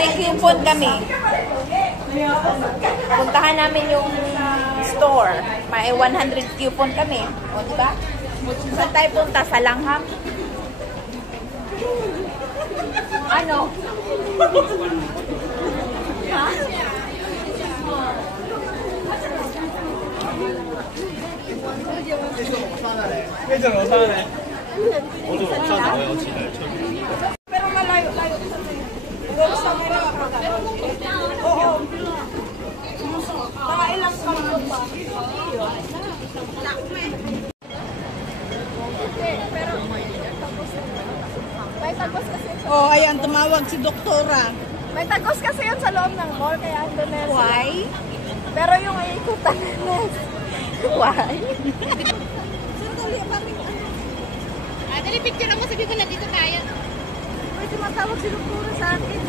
May coupon kami. Puntahan namin yung store. May 100 coupon kami. O, diba? Saan tayo punta? Sa Langham? Ano? Ha? Pero malayo-layo. Doon sa may oo. Mga ilang kampo pa. May tagos kasi. Oh, ayan, tumawag si doktora. May tagos kasi yun sa loob ng mall, kaya ando na sila. Why? Pero yung ikutan na. Why? Sandali, parang ano. Dali, picture mo, sabi ko na dito tayo. Pwede matawag si doktora sa akin.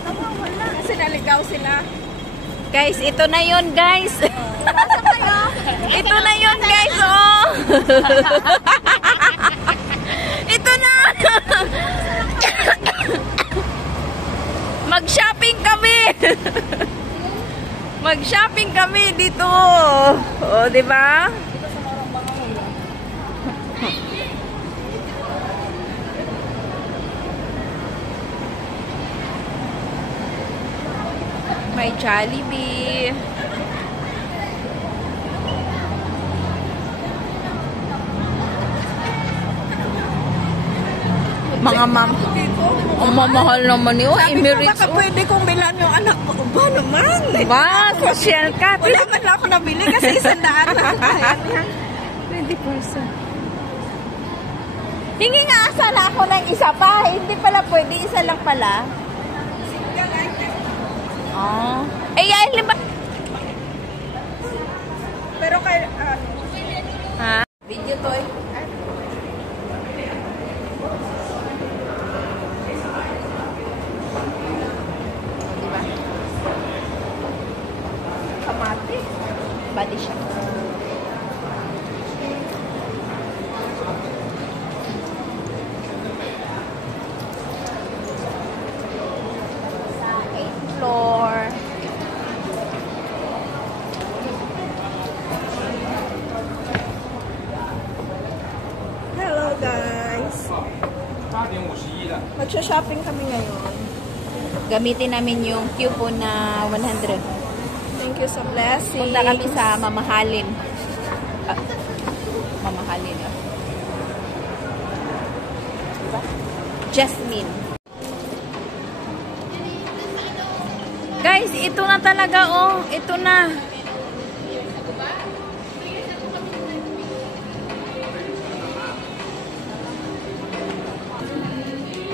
Tama, wala. Kasi naligaw sila. Guys, ito na yun, guys. Nasaan kayo? Ito na yun, guys, oh. Ito na. Mag-shopping kami. Mag-shopping kami dito. Oh, 'di ba? May Jollibee. Mga ma'am. Ang mamahal naman yun. Emirates. Baka pwede kong bilan yung anak mo. Ba naman? Ba, social ka. Wala man lang ako nabili kasi 100 lang. 20%. Hingi nga sana ako ng isa pa. Hindi pala pwede. Isa lang pala. Oh. Eh, ay, lima. Pero kay... Ha? Video to eh. Body shop. Sa 8th floor. Hello guys. Magsha-shopping kami ngayon. Gamitin namin yung coupon na 100. Thank you sa blessing. Punta kami sa Mamahalin. Mamahalin. Diba? Jasmine. Guys, ito na talaga, oh. Ito na.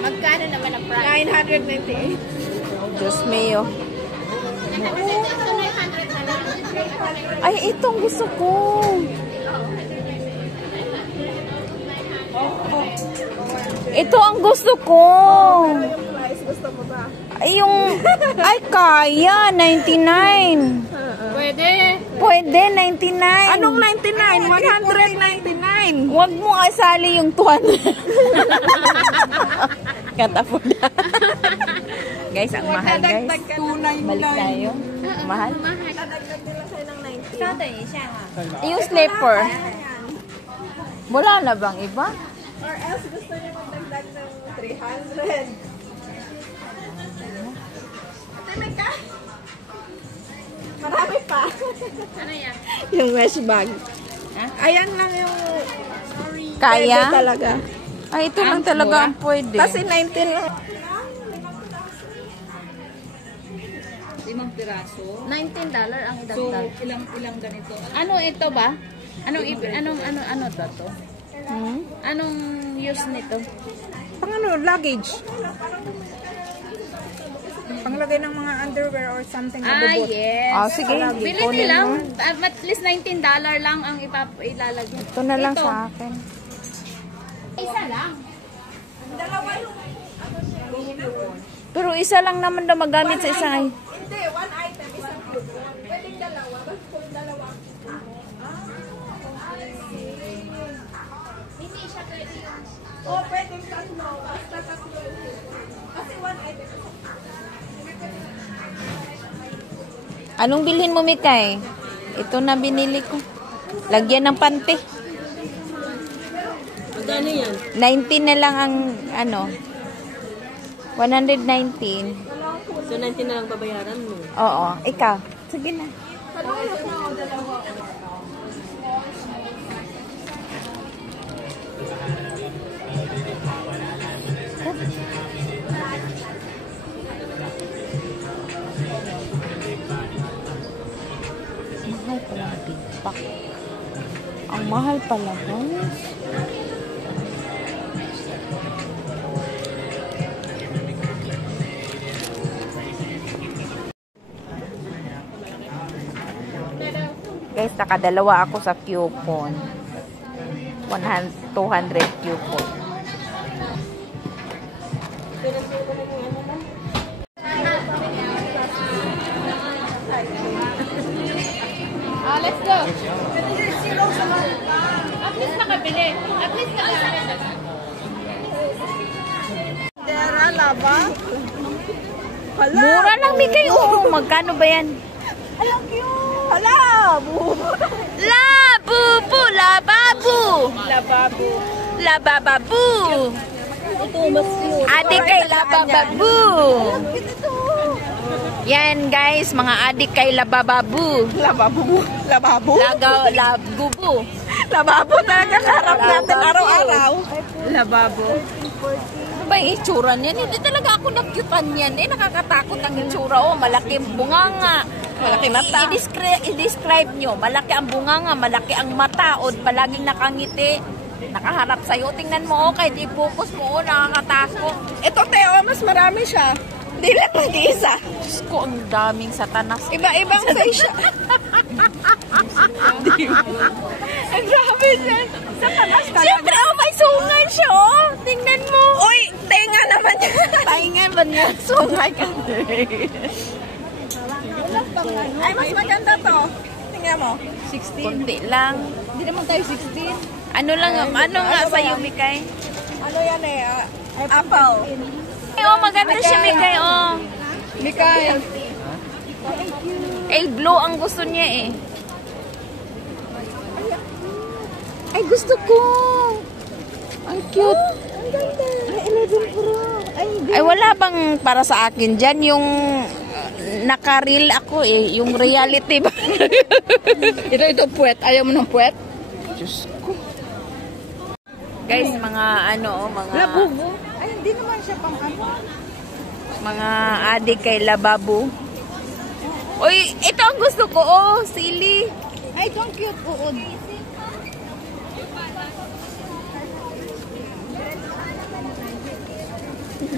Magkano naman ang price? 998. Diyos mio. Ay, itong gusto ko. Ito ang gusto ko. Yung price, gusto mo ba? Ay, yung... Ay, kaya. 99. Pwede. Pwede, 99. Anong 99? 199. Huwag mo asali yung 200. Katapod na. Guys, ang mahal, guys. Balik tayo. Mahal. Dadagdag nila sa'yo ng 90. Yung slipper. Wala na bang iba? Or else gusto niyo magdagdag ng 300. Ate, ka? Marami pa. Ano yan? Yung mesh bag. Ayan lang yung Kaya? pwede talaga. Ay, ito lang talaga ang pwede. Kasi 19 lang. 5 piraso. $19 ang idagdag. So, ilang ganito. Ano ito ba? Ano to? Anong use nito? Pang ano, luggage. Panglagay ng mga underwear or something na bubot. Yes. Oh, sige. Bili Kunin lang. mo. At least $19 lang ang ilalagay. Ito na lang sa akin. Isa lang. Pero isa lang naman daw magamit sa isang ay. Hindi, one item, isang good. Pwedeng dalawa. Ba't kung dalawa? Hindi siya pwede yung... Oh, pwedeng tatlo. Basta tatlo. Kasi one item. Anong bilhin mo, Mikay? Ito na binili ko. Lagyan ng pante. Magkano yan? 19 na lang ang, ano, 119. So, 19 na lang babayaran mo. Oo, ikaw. Sige na. Mahal pala ang big pack. Ang mahal pala, guys. Guys, nakadalawa ako sa coupon. 200 coupon. Let's go. At least nakabili. At least nakabili. Dera, laba? Mura lang, Mikay. Oo, magkano ba yan? Alam cute! Hala! Labubu! Lababu! Lababo. Labababu! Ito, mas cute. Adik kay Labababu! Cute ito. Yan, guys. Mga adik kay Labababu. Lababo. Lababo? Lagaw, labubu. Lababo talaga karap natin araw-araw. Lababo. Ano ba yung itsura niyan? Hindi talaga ako nakyutan yan. Nakakatakot ang itsura. Oh, malaki bunganga. Malaki mata. I-describe nyo. Malaki ang bunganga, malaki ang mata. O palaging nakangiti. Nakaharap sa'yo. Tingnan mo, kahit i-focus mo, nakakatakot. Ito, Teo, mas marami siya. Hindi lang mag-iisa. Diyos ko, ang daming satanas. Iba-ibang size siya. Ang grabe siya. Satanas ka. Siyempre, oh, may sungay siya, oh. Tingnan mo. Uy, tenga naman niya. Pahinga ba niya? Sungay ka. Ay, mas maganda to. Tingnan mo. 16. Kunti lang. Hindi naman tayo 16. Ano lang, ano nga sa'yo, Mikay? Ano yan eh? Apple. Ay, oh, maganda siya, Mikay, oh. Mikay. Eh, blue ang gusto niya, eh. Ay, gusto ko. Ang cute. Ang ganda. Ay, 11 Pro. Ay, wala bang para sa akin dyan? Yung nakareel ako, eh. Yung reality ba? Ito puwet. Ayaw mo ng puwet? Diyos ko. Guys, mga ano, mga... Labubo. Ay, hindi naman siya pang ano. Mga adik kay Lababu. Uy, ito ang gusto ko, oh. Silly. Ay, ito ang cute. Oo.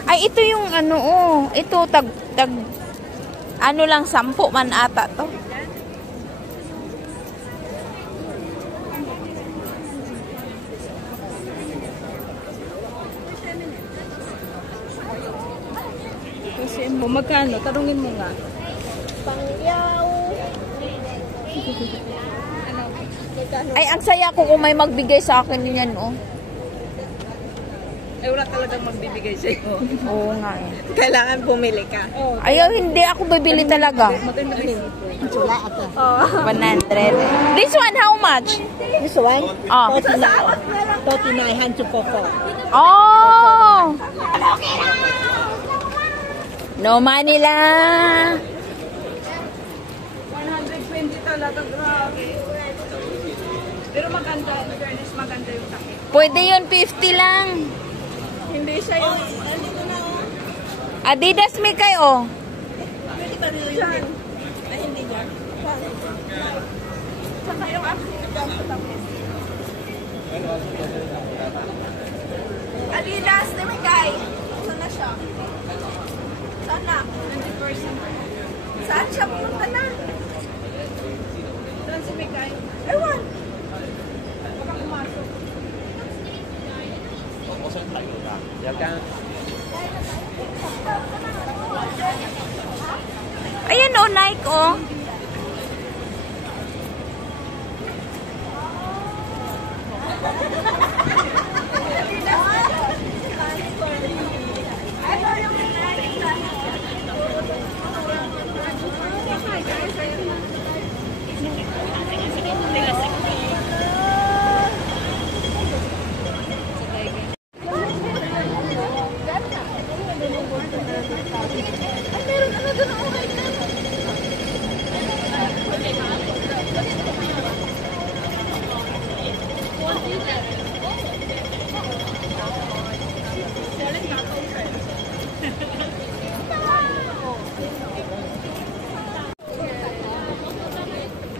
Ay, ito yung ano, oh. Ito, ano lang, 10 man ata to. Kasi mo, magkano? Tarungin mo nga. Pangyaw. Ay, ang saya ko kung may magbigay sa akin yan, oh. Ay, wala talagang magbibigay sa'yo. Oo nga, eh. Kailangan bumili ka. Ayaw, hindi ako bibili talaga. Maganda rin. Chula ata. 100. This one, how much? This one? Oh. 39 hand to coco. Oh! No money lang. 120 talaga, grabe. Pero maganda, in fairness, maganda yung takip. Pwede yun, 50 lang. Hindi siya yung... Adidas may kayo. Pwede ba rin yun? Ay, hindi niya. Saka yung Adidas, di may kay. Saan na siya? Saan na? 100%. Saan siya? Pumunta na. Saan si Mikay? Ewan. Baka pumasok. Ayan, oh, Nike, oh. meron ano doon ang okay na.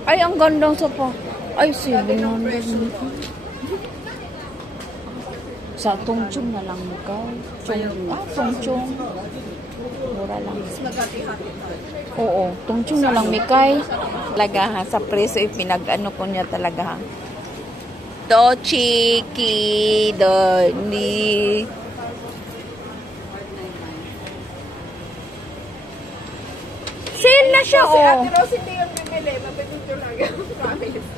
Ay, ang gandang sopa. Ay, 700 nito. Sa tungchong na lang ikaw. Tungchong. Mura lang. Magkati-hati. Oo, tungchong na lang mikay. Talaga ha, sa preso ipinag-ano ko niya talaga ha. To chiki, doni. Sale na siya, Si oh. Ate Rose hindi yung bibili. Mapipicture lang yan. Promise.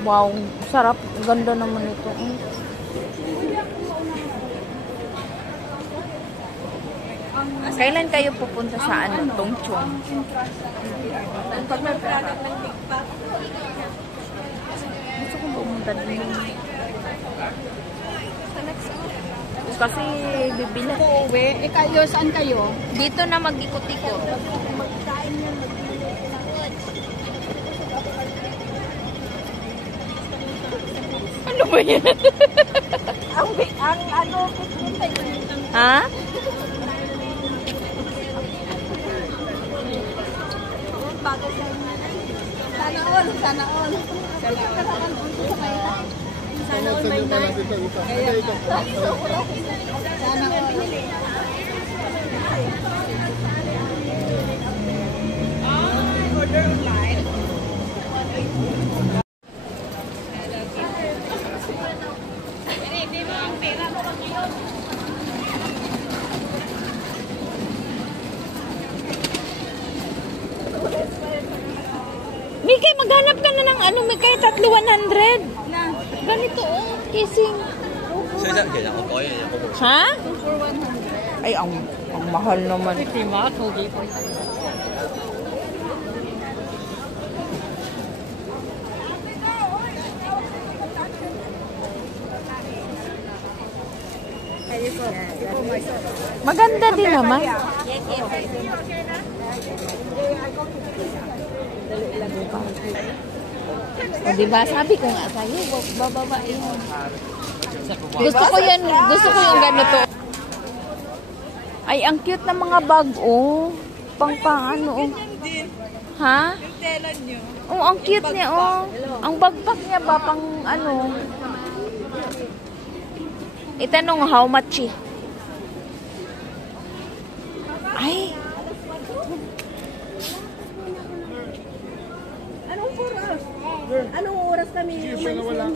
Wow, sarap. Ganda naman ito. Kailan kayo pupunta sa ano, Tongchong? Pag may product ng TikTok. Gusto kong pumunta din. Kasi bibili. Uwi, kayo, saan kayo? Dito na mag-ikot-ikot. Ano ba yan? Ang ano, Ha? sana all. Sana all. Sana all may night. Sana all. Order online. Mikay, maghanap ka na ng ano, Mikay, 3,100. Ganito, oh, kissing. Ha? Ay, ang mahal naman. Maganda din naman. O, diba? Sabi ko nga sa'yo, bababain. Gusto ko yung ganito. Ay, ang cute ng mga bag, oh. Pang ano, oh. Ha? Yung tela nyo. Oh, ang cute niya, oh. Ang backpack niya ba, pang ano. Itanong, how much eh? Ay, Anong oras? Anong oras kami umalis ng